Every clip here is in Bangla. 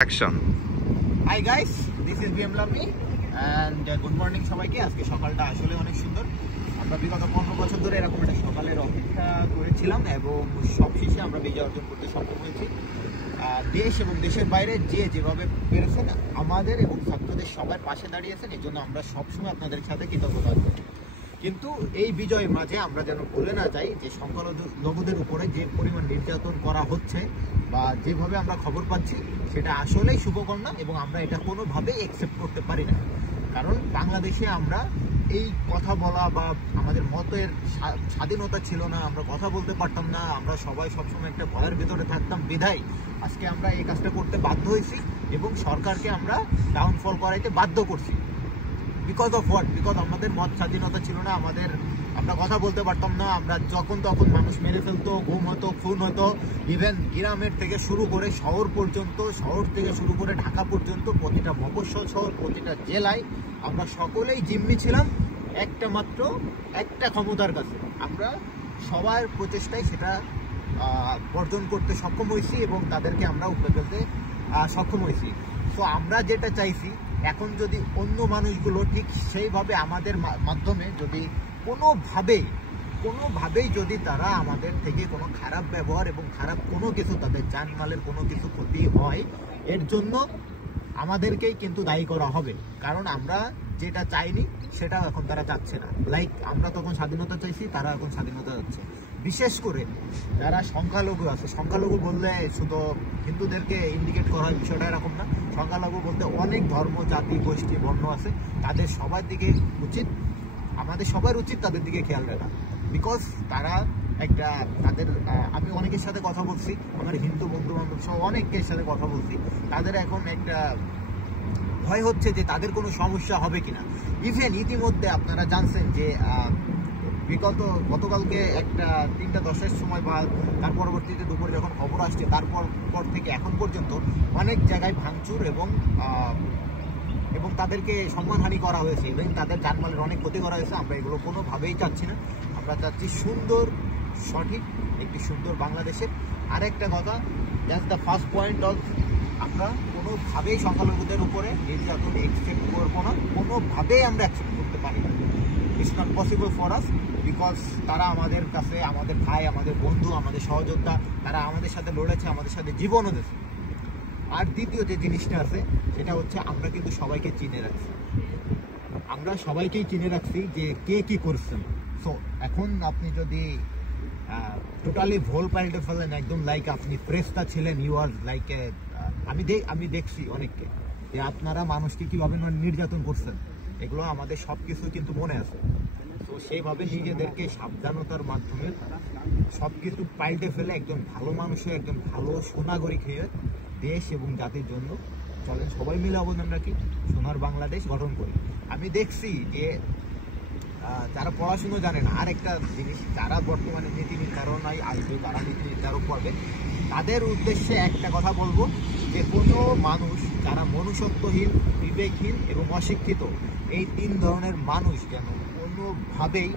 Action. Hi guys, this is BM lovely and good morning সবাইকে। আজকে সকালটা আসলে অনেক সুন্দর। আমরা বিগত 15 বছর ধরে এরকম একটা সকালের অপেক্ষা করেছিলাম এবং সবশেষে আমরা বিজয় অর্জন করতে সক্ষম হয়েছি। দেশ এবং দেশের বাইরে যেভাবে পেরেছেন আমাদের এবং ছাত্রদের সবার পাশে দাঁড়িয়েছেন, এই জন্য আমরা সবসময় আপনাদের সাথে কৃতজ্ঞতা করি। কিন্তু এই বিজয়ের মাঝে আমরা যেন ভুলে না যাই যে সংখ্যালঘুদের উপরে যে পরিমাণ নির্যাতন করা হচ্ছে বা যেভাবে আমরা খবর পাচ্ছি সেটা আসলেই শুভকর না এবং আমরা এটা কোনোভাবেই অ্যাকসেপ্ট করতে পারি না। কারণ বাংলাদেশে আমরা এই কথা বলা বা আমাদের মতের স্বাধীনতা ছিল না, আমরা কথা বলতে পারতাম না, আমরা সবাই সবসময় একটা ভয়ের ভিতরে থাকতাম। বিধায় আজকে আমরা এই কাজটা করতে বাধ্য হয়েছি এবং সরকারকে আমরা ডাউনফল করাইতে বাধ্য করছি। Because of what? বিকজ আমাদের মত স্বাধীনতা ছিল না, আমরা কথা বলতে পারতাম না, আমরা যখন তখন মানুষ মেরে ফেলতো, গুম হতো, খুন হতো। ইভেন গ্রামের থেকে শুরু করে শহর পর্যন্ত, শহর থেকে শুরু করে ঢাকা পর্যন্ত প্রতিটা মফস্বল শহর, প্রতিটা জেলায় আমরা সকলেই জিম্মি ছিলাম একটা ক্ষমতার কাছে। আমরা সবার প্রচেষ্টায় সেটা বর্জন করতে সক্ষম হয়েছি এবং তাদেরকে আমরা উপরে ফেলতে সক্ষম হয়েছি। তো আমরা যেটা চাইছি, এখন যদি অন্য মানুষগুলো ঠিক সেইভাবে আমাদের মাধ্যমে যদি কোনোভাবেই যদি তারা আমাদের থেকে কোনো খারাপ ব্যবহার এবং খারাপ কোনো কিছু, তাদের জানমালের কোনো কিছু ক্ষতি হয়, এর জন্য আমাদেরকেই কিন্তু দায়ী করা হবে। কারণ আমরা যেটা চাইনি সেটাও এখন তারা চাচ্ছে না। লাইক আমরা তখন স্বাধীনতা চাইছি, তারা এখন স্বাধীনতা চাচ্ছে। বিশেষ করে যারা সংখ্যালঘু আছে, সংখ্যালঘু বললে শুধু হিন্দুদেরকে ইন্ডিকেট করা হয়, বিষয়টা এরকম না। সংখ্যালঘু বলতে অনেক ধর্ম, জাতি, গোষ্ঠী, বর্ণ আছে। তাদের সবার দিকে আমাদের সবার উচিত তাদের দিকে খেয়াল রাখা। বিকজ তারা আমি অনেকের সাথে কথা বলছি, আমার হিন্দু বন্ধু বান্ধব সহ অনেকের সাথে কথা বলছি, তাদের এখন একটা ভয় হচ্ছে যে তাদের কোনো সমস্যা হবে কিনা। ইতিমধ্যে আপনারা জানছেন যে গতকালকে একটা 3:10-এর সময় বা তার পরবর্তীতে দুপুরে যখন খবর আসছে, পর থেকে এখন পর্যন্ত অনেক জায়গায় ভাঙচুর এবং তাদেরকে সম্মানহানি করা হয়েছে এবং তাদের জানমালের অনেক ক্ষতি করা হয়েছে। আমরা এগুলো কোনোভাবেই চাচ্ছি না। আমরা চাচ্ছি সুন্দর, সঠিক একটি সুন্দর বাংলাদেশের। আরেকটা কথা, that's the first point of, আমরা কোনোভাবেই সংখ্যালঘুদের উপরে নির্যাতন অ্যাকসেপ্ট করবো না, কোনোভাবেই আমরা অ্যাকসেপ্ট করতে পারি না। It's not possible for us, because তারা আমাদের কাছে আমাদের ভাই, আমাদের বন্ধু, আমাদের সহযোদ্ধা। তারা আমাদের সাথে লড়েছে, আমাদের সাথে জীবনও দিয়েছে। আর দ্বিতীয় যে জিনিসটা আছে সেটা হচ্ছে, আমরা কিন্তু সবাইকে চিনে রাখছি, আমরা সবাইকেই চিনে রাখছি যে কে কি করছেন। সো এখন আপনি যদি টোটালি ভোল পাল্টে ফেলেন, একদম লাইক আপনি প্রেসটা ছিলেন, ইউ আর লাইক আমি দেখছি অনেককে যে আপনারা মানুষকে কীভাবে নির্যাতন করছেন, এগুলো আমাদের সব কিছু কিন্তু মনে আছে। তো সেইভাবে নিজেদেরকে সাবধানতার মাধ্যমে সব কিছু পাল্টে ফেলে একজন ভালো মানুষের, একজন ভালো সুনাগরিক হয়ে দেশ এবং জাতির জন্য চলেন সবাই মিলে অবদান রাখি, সোনার বাংলাদেশ গঠন করি। আমি দেখছি যে যারা পড়াশুনো জানে না, আর একটা জিনিস, যারা বর্তমানে নীতি নির্ধারণায় আসবে, যারা নীতি নির্ধারণ করবে, তাদের উদ্দেশ্যে একটা কথা বলবো যে কোনো মানুষ যারা মনুষ্যত্বহীন, বিবেকহীন এবং অশিক্ষিত, এই 3 ধরনের মানুষ যেন কোনোভাবেই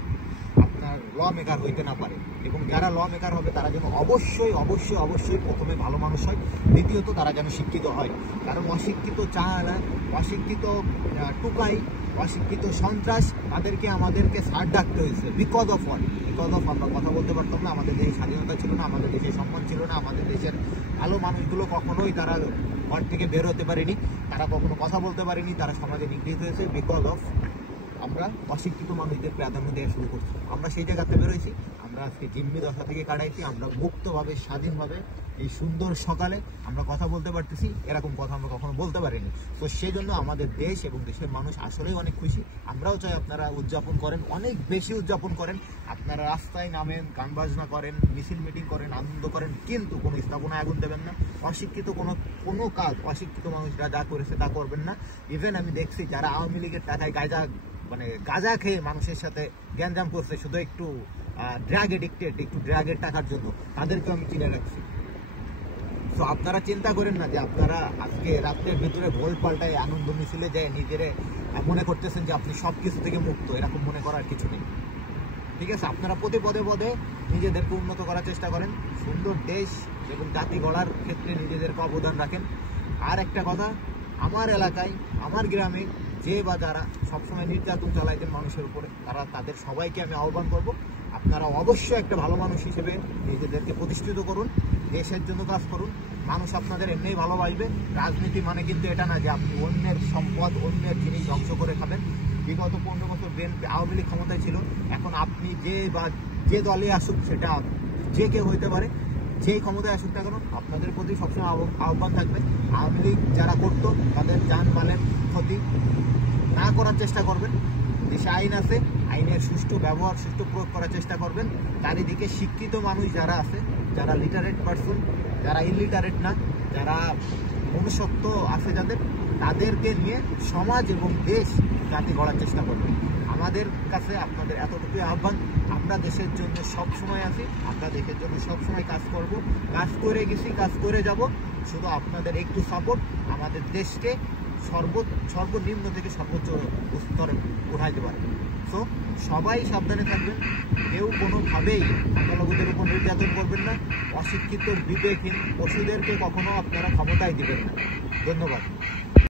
আপনার ল মেকার হইতে না পারে। এবং যারা ল মেকার হবে তারা যেন অবশ্যই প্রথমে ভালো মানুষ হয়, দ্বিতীয়ত তারা যেন শিক্ষিত হয়। কারণ অশিক্ষিত চালা, অশিক্ষিত টুকাই, অশিক্ষিত সন্ত্রাস, তাদেরকে আমাদেরকে ছাড় ডাকতে হয়েছে। বিকজ অফ আমরা কথা বলতে পারতাম না, আমাদের দেশে স্বাধীনতা ছিল না, আমাদের দেশে সম্মান ছিল না, আমাদের দেশের ভালো মানুষগুলো কখনোই তারা ঘর থেকে বের হতে পারেনি, তারা কখনো কথা বলতে পারেনি, তারা সমাজে নিগৃহীত হয়েছে। বিকজ অফ আমরা অশিক্ষিত মানুষদের প্রাধান্য দেওয়া শুরু করছি। আমরা সেই জায়গাতে বেরোইছি, আমরা আজকে জিম্মি দশা থেকে কাটাইছি, আমরা মুক্তভাবে, স্বাধীনভাবে এই সুন্দর সকালে আমরা কথা বলতে পারতেছি। এরকম কথা আমরা কখনো বলতে পারিনি। তো সেই জন্য আমাদের দেশ এবং দেশের মানুষ আসলেই অনেক খুশি। আমরাও চাই আপনারা উদযাপন করেন, অনেক বেশি উদযাপন করেন। আপনারা রাস্তায় নামেন, গান বাজনা করেন, মিছিল মিটিং করেন, আনন্দ করেন, কিন্তু কোনো স্থাপনায় আগুন দেবেন না। অশিক্ষিত কোনো কাজ অশিক্ষিত মানুষরা যা করেছে তা করবেন না। ইভেন আমি দেখছি যারা আওয়ামী লীগের টাকায় গাঁজা খেয়ে মানুষের সাথে গ্যাঞ্জাম করছে শুধু একটু ড্রাগ এডিক্টেড, একটু ড্রাগের টাকার জন্য, তাদেরকে আমি চিনে রাখছি। তো আপনারা চিন্তা করেন না যে আপনারা আজকে রাত্রের ভিতরে ভোল পাল্টায় আনন্দ মিছিলে যায় নিজেরে মনে করতেছেন যে আপনি সব কিছু থেকে মুক্ত, এরকম মনে করার কিছু নেই। ঠিক আছে, আপনারা পদে নিজেদেরকে উন্নত করার চেষ্টা করেন, সুন্দর দেশ এবং জাতি গড়ার ক্ষেত্রে নিজেদেরকে অবদান রাখেন। আর একটা কথা, আমার এলাকায় আমার গ্রামে যে বা যারা সবসময় নির্যাতন চালাইতেন মানুষের উপরে, তাদের সবাইকে আমি আহ্বান করব, আপনারা অবশ্যই একটা ভালো মানুষ হিসেবে নিজেদেরকে প্রতিষ্ঠিত করুন, দেশের জন্য কাজ করুন। মানুষ আপনাদের এমনিই ভালোবাসবে। রাজনীতি মানে কিন্তু এটা না যে আপনি অন্যের সম্পদ অন্যের জিনিস ধ্বংস করে খাবেন। বিগত 15 বছর বিএনপি আওয়ামী লীগ ক্ষমতায় ছিল, এখন আপনি যে দলে আসুক, সেটা যে কেউ হইতে পারে, যেই ক্ষমতায় আসুক না কেন, আপনাদের প্রতি সবসময় আহ্বান থাকবে আওয়ামী লীগ যারা করতো তাদের জানমালের ক্ষতি না করার চেষ্টা করবেন। দেশে আইন আছে, আইনের সুষ্ঠু ব্যবহার সুষ্ঠু প্রয়োগ করার চেষ্টা করবেন। চারিদিকে শিক্ষিত মানুষ যারা আছে, যারা লিটারেট পার্সন, যারা ইলিটারেট না, যারা মনুষ্যত্ব আছে যাদের, তাদেরকে নিয়ে সমাজ এবং দেশ জাতি গড়ার চেষ্টা করবেন। আমাদের কাছে আপনাদের এতটুকুই আহ্বান, আমরা দেশের জন্য সব সময় আছি, আমরা দেশের জন্য সব সময় কাজ করব, কাজ করে গেছি, কাজ করে যাব। শুধু আপনাদের একটু সাপোর্ট আমাদের দেশকে সর্বনিম্ন থেকে সর্বোচ্চ স্তরে উঠাইতে পারে। সো সবাই সাবধানে থাকবেন, কেউ কোনোভাবেই সংখ্যালঘুদের উপর নির্যাতন করবেন না, অশিক্ষিত বিবেকহীন পশুদেরকে কখনো আপনারা ক্ষমতায় দিবেন না। ধন্যবাদ।